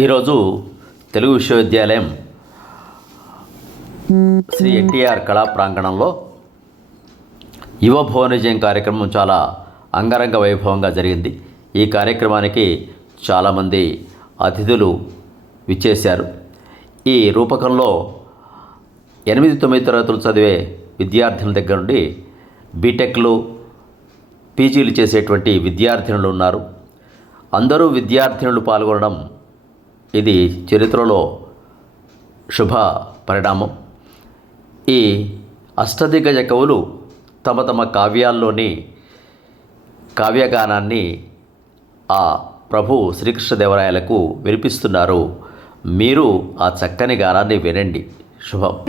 ఈరోజు తెలుగు విశ్వవిద్యాలయం శ్రీ ఎన్టీఆర్ కళా ప్రాంగణంలో యువ భువనిజయం కార్యక్రమం చాలా అంగరంగ వైభవంగా జరిగింది. ఈ కార్యక్రమానికి చాలామంది అతిథులు విచ్చేశారు. ఈ రూపకంలో ఎనిమిది తొమ్మిది తరగతులు చదివే విద్యార్థుల దగ్గర నుండి బీటెక్లు పీజీలు చేసేటువంటి విద్యార్థినులు ఉన్నారు. అందరూ విద్యార్థినులు పాల్గొనడం ఇది చరిత్రలో శుభ పరిణామం. ఈ అష్టదిగ్గజ కవులు తమ తమ కావ్యాల్లోని కావ్యగానాన్ని ఆ ప్రభు శ్రీకృష్ణదేవరాయలకు వినిపిస్తున్నారు. మీరు ఆ చక్కని గానాన్ని వినండి. శుభం.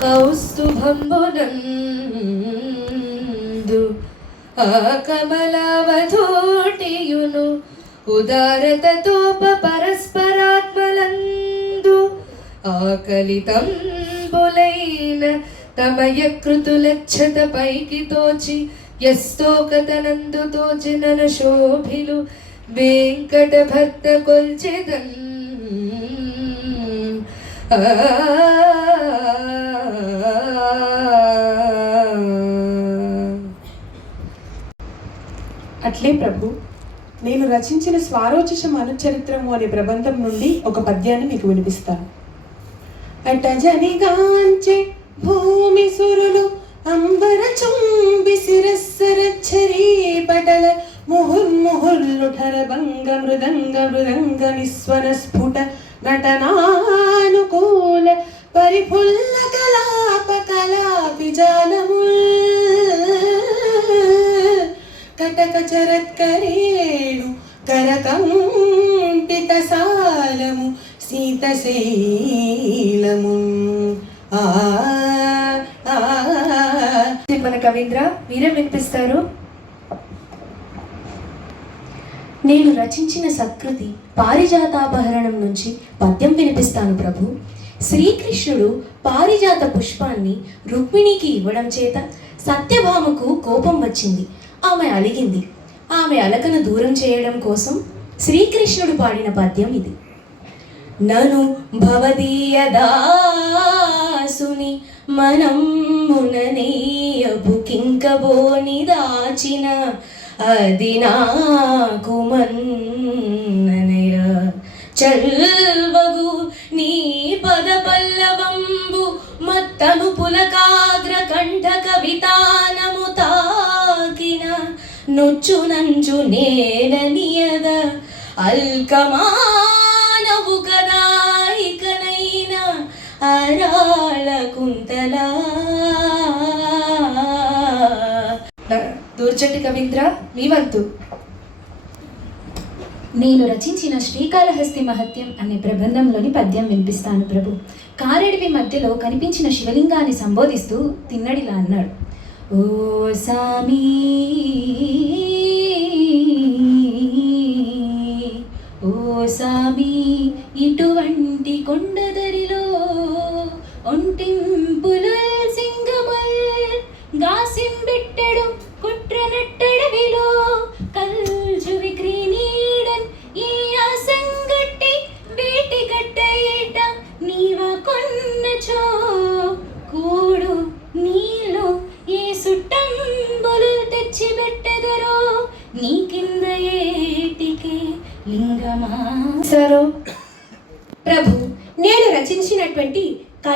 కౌస్తుభంబునందు ఆ కమలావధోటియును ఉదారతతోప పరస్పరాత్మలందు ఆకలితంబులైన తమయ కృతులచ్చత పైకి తోచి యస్తోకతనందు తోచినన శోభిలు వెంకట భర్త కొల్చెదన్ అట్లే ప్రభు. నేను రచించిన స్వారోచిషం అనుచరిత్రము అనే ప్రబంధం నుండి ఒక పద్యాన్ని మీకు వినిపిస్తాను. అటజనిగాంచె భూమి సురులు అంబర చుంబి శిరస్సరచ్చరీ పటల ముహుర్ముహుర్లుఠర భంగ మృదంగ మృదంగ నిస్వర స్ఫుట నటనానుకూల పరిఫుల్ల కలాప కళాపి జాలముల్. కటక చరత్కరేణు కరకంపిత సాలము సీతశైలము ఆ మన కవీంద్ర? మీరే వినిపిస్తారు? నేను రచించిన సకృతి పారిజాతాపహరణం నుంచి పద్యం వినిపిస్తాను ప్రభు. శ్రీకృష్ణుడు పారిజాత పుష్పాన్ని రుక్మిణికి ఇవ్వడం చేత సత్యభామకు కోపం వచ్చింది. ఆమె అలిగింది. ఆమె అలకను దూరం చేయడం కోసం శ్రీకృష్ణుడు పాడిన పద్యం ఇది. నను భవదీయదాసుని మనం ముననీయపు కింకబోని దాచిన అది నాకు మన్ననెర. చల్వగు నీ పద పల్లవంబు మత్తను పులకాగ్ర కంఠ కవితా నొచ్చు నంచు నేలనియద అల్కమానవు కదా ఇకనైన అరాళ కుంతలా. దూర్చండి కవీంద్ర మీ వంతు. నేను రచించిన శ్రీకాళహస్తి మహత్యం అనే ప్రబంధంలోని పద్యం వినిపిస్తాను ప్రభు. కారెడివి మధ్యలో కనిపించిన శివలింగాన్ని సంబోధిస్తూ తిన్నడిలా అన్నాడు. ఓ సామీ ఓ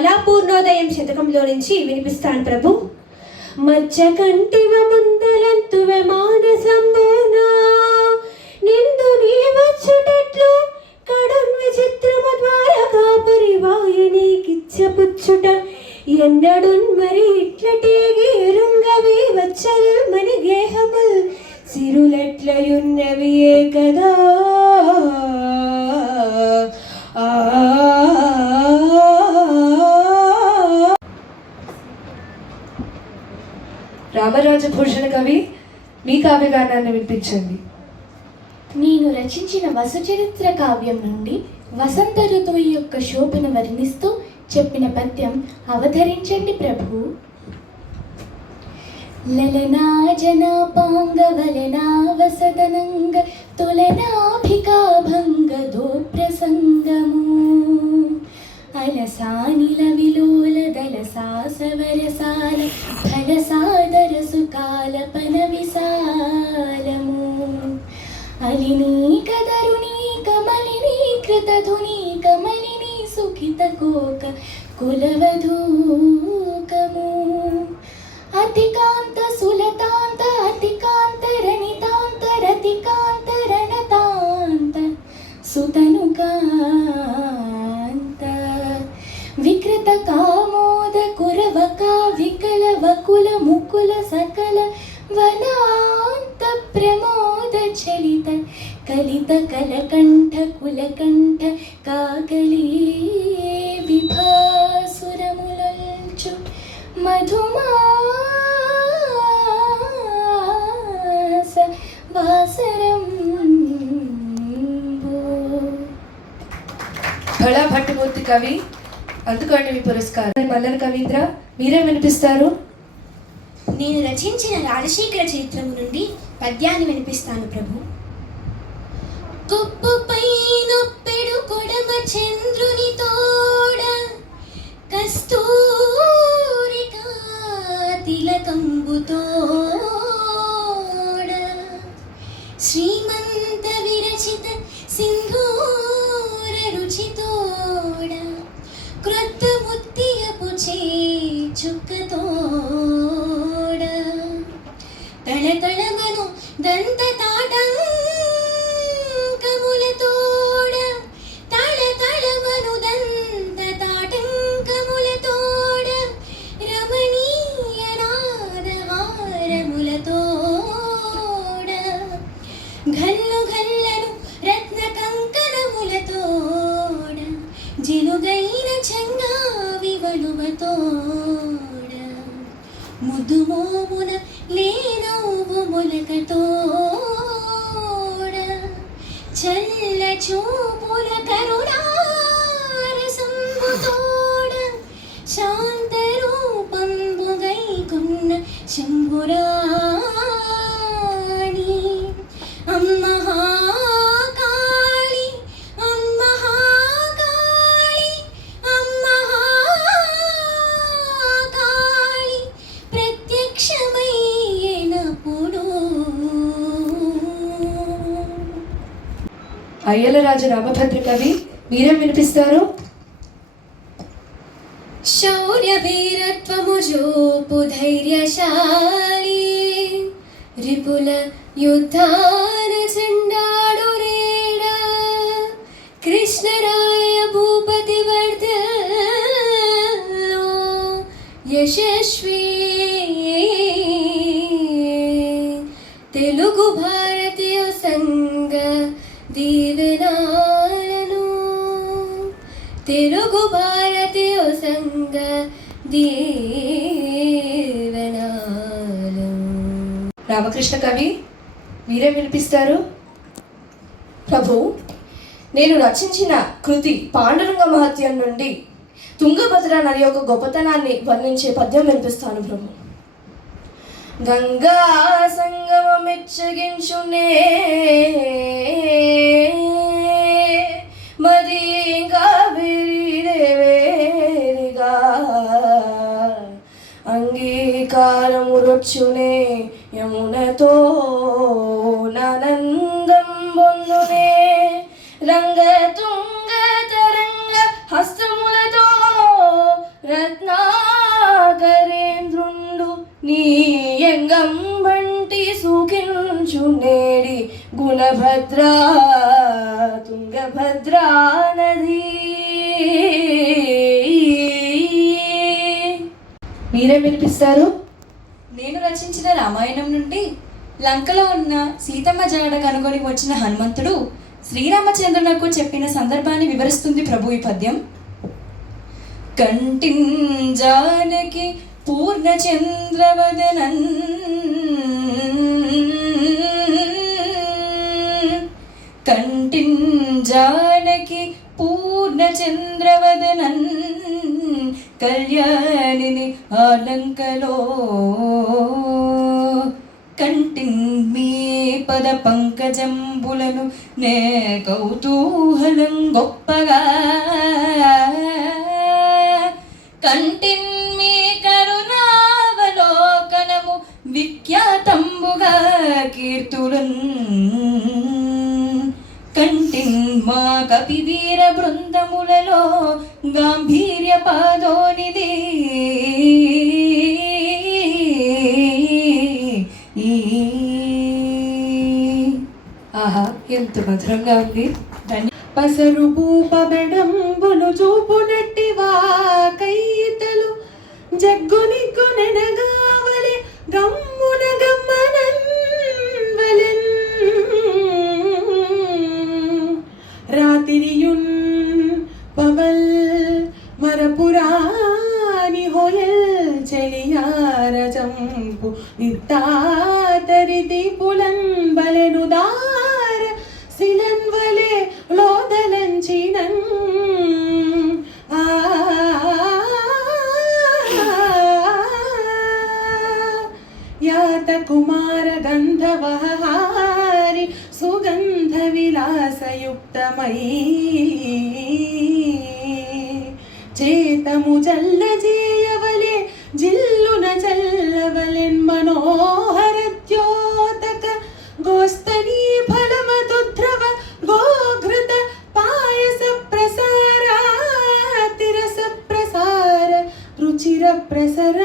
కళాపూర్ణోదయం శతకంలో నుంచి వినిపిస్తాను ప్రభు. మచ్చ కంటివ ముందలంతువ మానసంబోన. నిందు నీ వచ్చుటట్లు కడున్ విచిత్రము ద్వారా కాపరి వాయనీకిచ్చపుచ్చుట ఎన్నడున్ మరి ఇట్లటేగి ఎరుంగవి వచ్చల్ మని గేహముల్. సిరులెట్లయున్నవియే కదా రామరాజభూషణ కవి మీ కావ్యగానాన్ని వినిపించండి. నేను రచించిన వసుచరిత్ర కావ్యం నుండి వసంత ఋతువు యొక్క శోభను వర్ణిస్తూ చెప్పిన పద్యం అవతరించండి ప్రభు. లలనా జనాపాంగవలనా వసదనంగ తులనాభికాభంగ దోప్రసంగము అలసానిల విలోల దలసా సవరసాల సుకాల పన విశాలము అలినీ కదరునీ కమలినీ కృతధునీ కమలినీ సుఖిత కోక కులవధూకము. అతికాంత సులతాంత అతికాంత రణితాంత రతికాంత రణతాంత సుతనుకాంత. వికృత కామోద కురవక వికల వకుల ముకుల సకల వనాంత ప్రమోద చలిత కలిత కలకంఠ కులకంఠ కాకలీ విభాసురములల్చు. మధుమాస వాసరం భళా భట్టుమూర్తి కవి అందుకోండి మీ పురస్కారం. మల్లన కవీంద్ర మీరే వినిపిస్తారు? నేను రచించిన రాజశేఖర చరిత్రము నుండి పద్యాన్ని వినిపిస్తాను ప్రభు. కొప్పుపై నొప్పెడు కొడమ చంద్రుని తోడ కస్తూరికా తిలకంబుతో శ్రీ అయ్యలరాజు రామభద్ర కవి మీరేం వినిపిస్తారు? శౌర్య వీరత్వము జోపు ధైర్యశాలి రిపుల యుద్ధాన చెండాడు రేడ. కృష్ణరాయ భూపతి వర్ధ యశస్వి. తెలుగు భా దీవెనాలు రామకృష్ణ కవి మీరే వినిపిస్తారు? ప్రభు నేను రచించిన కృతి పాండురంగ మహత్యం నుండి తుంగభద్ర నది యొక్క గొప్పతనాన్ని వర్ణించే పద్యం వినిపిస్తాను ప్రభు. గంగా సంగమమెచ్చగించునే మరి ఇంకా అధికారము రొచ్చునే యమునతో నానందం బొందునే. రంగ తుంగ తరంగ హస్తములతో రత్నాకరేంద్రుండు నీ యంగం వంటి సూకించు నేడి గుణభద్రా తుంగభద్రా మీరేం వినిపిస్తారు? నేను రచించిన రామాయణం నుండి లంకలో ఉన్న సీతమ్మ జాడ కనుగొని వచ్చిన హనుమంతుడు శ్రీరామచంద్రునకు చెప్పిన సందర్భాన్ని వివరిస్తుంది ప్రభు ఈ పద్యం. కంటిన్ జానకి పూర్ణచంద్రవదనన్ కంటిన్ జానకి పూర్ణచంద్రవదనన్ కళ్యాణిని ఆలంకలో కంటిన్ మీ పద పంకజంబులను నే కౌతూహలం గొప్పగా. కంటిన్ మీ కరుణావలోకనము విఖ్యాతంబుగా కీర్తులను కంటిన్ మా కపివీర బృందములలో గాంభీర్య పాదోనిది. ఆహా ఎంత మధురంగా ఉంది. పసరు పూపబెడంబులు చూపునట్టి వాకైతలు కైతలు జగ్గునిగ్గునెనగా యాత కుమార గంధవహారి సుగంధ విలాసయుక్తమై చేతము జల్లజేయవలే జిల్లున చల్లవలెన్ మనోహర ద్యోతక గోస్తనీ ఫలమదుద్రవ గోఘృత పాయస ప్రసార తిరస ప్రసార రుచిర ప్రసర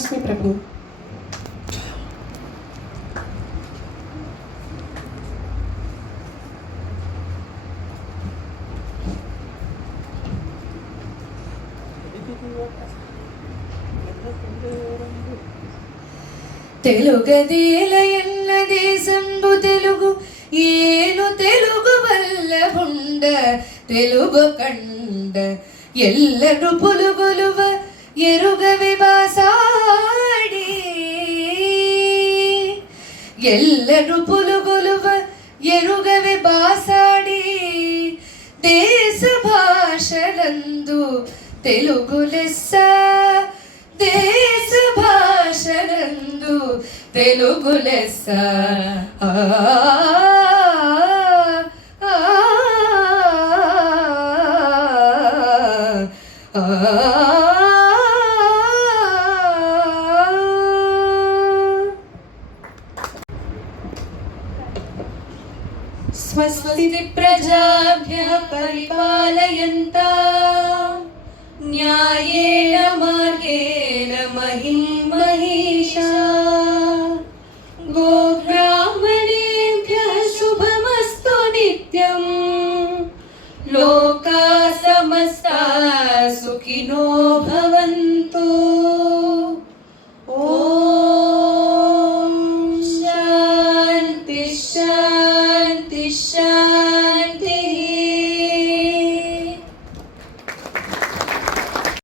ధన్యోస్మి ప్రభు తెలుగదేల ఎల్ల దేశంబు తెలుగు ఏను తెలుగు వల్ల ఉండ తెలుగు కండ ఎల్లరు పులుగులువ ఎరుగవి బాసాడి ఎల్లరు పులుగులువ ఎరుగవి బాసాడి దేశ భాషలందు తెలుగు లెస్స. దేశ భాషలందు తెలుగు లెస్స. सभ्यः परिपालयन्ता न्यायेण मार्गे